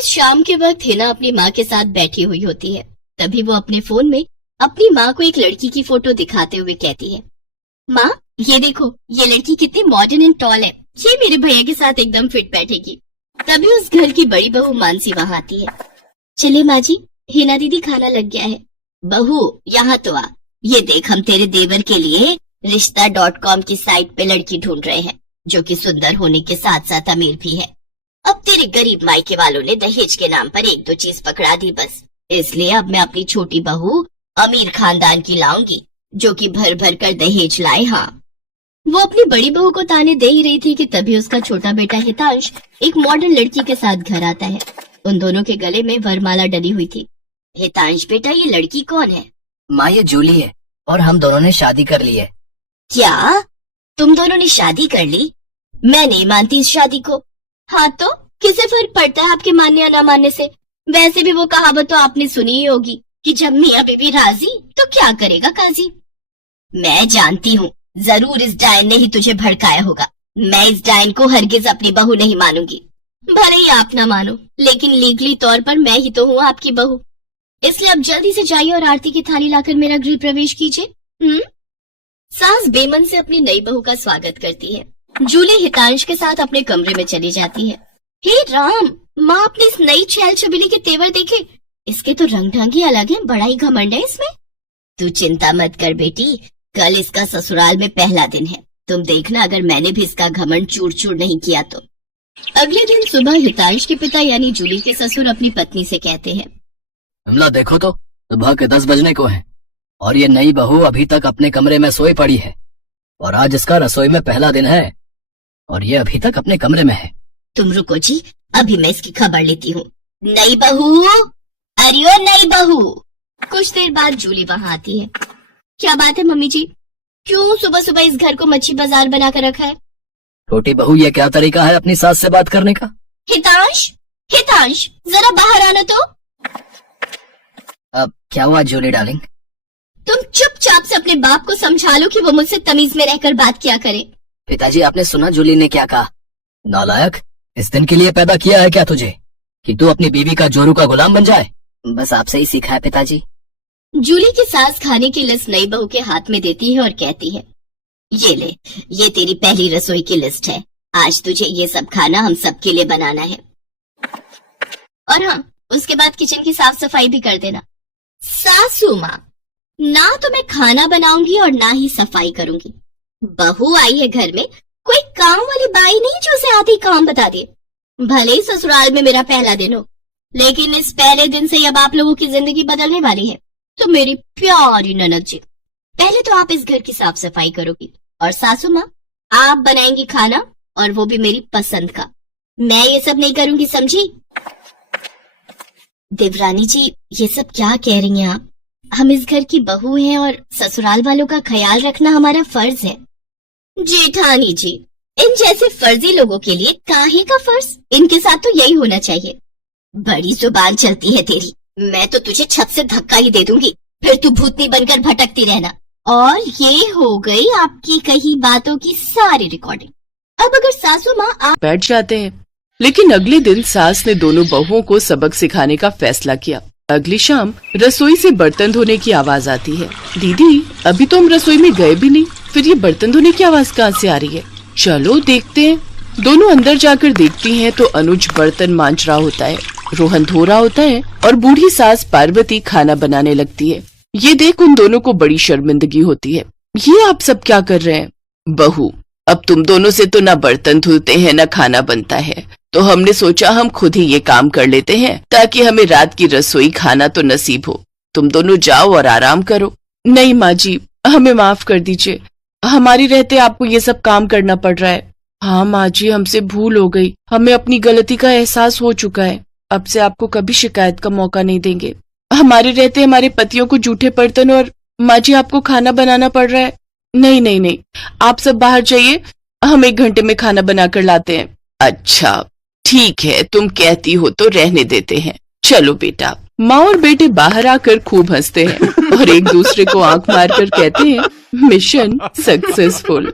रोज शाम के वक्त हिना अपनी माँ के साथ बैठी हुई होती है। तभी वो अपने फोन में अपनी माँ को एक लड़की की फोटो दिखाते हुए कहती है, माँ ये देखो, ये लड़की कितनी मॉडर्न एंड टॉल है, ये मेरे भैया के साथ एकदम फिट बैठेगी। तभी उस घर की बड़ी बहू मानसी वहाँ आती है। चले माँ जी, हिना दीदी खाना लग गया है। बहू यहाँ तो आ, ये देख हम तेरे देवर के लिए रिश्ता.com की साइट पे लड़की ढूंढ रहे हैं, जो कि सुंदर होने के साथ साथ अमीर भी है। अब तेरे गरीब मायके वालों ने दहेज के नाम पर एक दो चीज पकड़ा दी बस, इसलिए अब मैं अपनी छोटी बहू अमीर खानदान की लाऊंगी, जो कि भर भर कर दहेज लाए। हाँ, वो अपनी बड़ी बहू को ताने दे ही रही थी कि तभी उसका छोटा बेटा हितांश एक मॉडर्न लड़की के साथ घर आता है। उन दोनों के गले में वरमाला डली हुई थी। हितांश बेटा, ये लड़की कौन है? माँ ये जूली है और हम दोनों ने शादी कर ली है। क्या तुम दोनों ने शादी कर ली? मैं नहीं मानती इस शादी को। हाँ तो किसे फर्क पड़ता है आपके मानने या ना मानने से? वैसे भी वो कहावत तो आपने सुनी ही होगी कि जब मियाँ बीवी राजी तो क्या करेगा काजी। मैं जानती हूँ, जरूर इस डायन ने ही तुझे भड़काया होगा। मैं इस डायन को हरगिज अपनी बहू नहीं मानूंगी। भले ही आप ना मानो, लेकिन लीगली तौर पर मैं ही तो हूँ आपकी बहू। इसलिए अब जल्दी से जाइए और आरती की थाली लाकर मेरा गृह प्रवेश कीजिए। सास बेमन से अपनी नई बहू का स्वागत करती है। जूली हितांश के साथ अपने कमरे में चली जाती है। हे राम, माँ अपनी इस नई छैल छबीली के तेवर देखे, इसके तो रंग ढंग ही अलग है, बड़ा ही घमंड है इसमें। तू चिंता मत कर बेटी, कल इसका ससुराल में पहला दिन है, तुम देखना अगर मैंने भी इसका घमंड चूर चूर नहीं किया तो। अगले दिन सुबह हितांश के पिता यानी जूली के ससुर अपनी पत्नी से कहते हैं, विमला देखो तो, सुबह के 10 बजने को हैं और ये नई बहू अभी तक अपने कमरे में सोई पड़ी है, और आज इसका रसोई में पहला दिन है और ये अभी तक अपने कमरे में है। तुम रुको जी, अभी मैं इसकी खबर लेती हूँ। नई बहू, अरे ओ नई बहू। कुछ देर बाद जूली वहाँ आती है। क्या बात है मम्मी जी, क्यों सुबह सुबह इस घर को मच्छी बाजार बना कर रखा है? छोटी बहू, ये क्या तरीका है अपनी सास से बात करने का? हितांश, हितांश जरा बाहर आना तो। अब क्या हुआ जूली डार्लिंग? तुम चुपचाप से अपने बाप को समझा लो कि वो मुझसे तमीज में रहकर बात किया करे। पिताजी, आपने सुना जूली ने क्या कहा? नालायक, इस दिन के लिए पैदा किया है क्या तुझे कि तू अपनी बीवी का जोरू का गुलाम बन जाए? बस आपसे ही सीखा है पिताजी। जूली की सास खाने की लिस्ट नई बहू के हाथ में देती है और कहती है, ये ले, ये तेरी पहली रसोई की लिस्ट है। आज तुझे ये सब खाना हम सबके लिए बनाना है। और हाँ, उसके बाद किचन की साफ सफाई भी कर देना। सासू माँ, ना तो मैं खाना बनाऊंगी और ना ही सफाई करूंगी। बहू आई है घर में, कोई काम वाली बाई नहीं जो उसे आधी काम बता दे। भले ही ससुराल में मेरा पहला दिन हो, लेकिन इस पहले दिन से अब आप लोगों की जिंदगी बदलने वाली है। तो मेरी प्यारी ननद जी, पहले तो आप इस घर की साफ सफाई करोगी और सासू माँ आप बनाएंगी खाना, और वो भी मेरी पसंद का। मैं ये सब नहीं करूंगी, समझी? देवरानी जी, ये सब क्या कह रही हैं आप? हम इस घर की बहू हैं और ससुराल वालों का ख्याल रखना हमारा फर्ज है। जेठानी जी, इन जैसे फर्जी लोगों के लिए काहे का फर्ज? इनके साथ तो यही होना चाहिए। बड़ी जुबान चलती है तेरी, मैं तो तुझे छत से धक्का ही दे दूंगी, फिर तू भूतनी बनकर भटकती रहना। और ये हो गई आपकी कही बातों की सारी रिकॉर्डिंग। अब अगर सासू माँ आप बैठ जाते हैं। लेकिन अगले दिन सास ने दोनों बहुओं को सबक सिखाने का फैसला किया। अगली शाम रसोई से बर्तन धोने की आवाज आती है। दीदी, अभी तो हम रसोई में गए भी नहीं, फिर ये बर्तन धोने की आवाज कहाँ से आ रही है? चलो देखते हैं। दोनों अंदर जाकर देखती हैं तो अनुज बर्तन मांज रहा होता है, रोहन धो रहा होता है और बूढ़ी सास पार्वती खाना बनाने लगती है। ये देख उन दोनों को बड़ी शर्मिंदगी होती है। ये आप सब क्या कर रहे हैं? बहू, अब तुम दोनों से तो ना बर्तन धुलते हैं ना खाना बनता है, तो हमने सोचा हम खुद ही ये काम कर लेते हैं ताकि हमें रात की रसोई खाना तो नसीब हो। तुम दोनों जाओ और आराम करो। नहीं माँ जी, हमें माफ कर दीजिए, हमारी रहते आपको ये सब काम करना पड़ रहा है। हाँ माँ जी, हमसे भूल हो गई, हमें अपनी गलती का एहसास हो चुका है। अब से आपको कभी शिकायत का मौका नहीं देंगे। हमारे रहते हमारे पतियों को जूठे बर्तन और माँ जी आपको खाना बनाना पड़ रहा है। नहीं नहीं नहीं, आप सब बाहर जाइए, हम 1 घंटे में खाना बनाकर लाते हैं। अच्छा ठीक है, तुम कहती हो तो रहने देते हैं। चलो बेटा। माँ और बेटे बाहर आकर खूब हंसते हैं और एक दूसरे को आंख मारकर कहते हैं, मिशन सक्सेसफुल।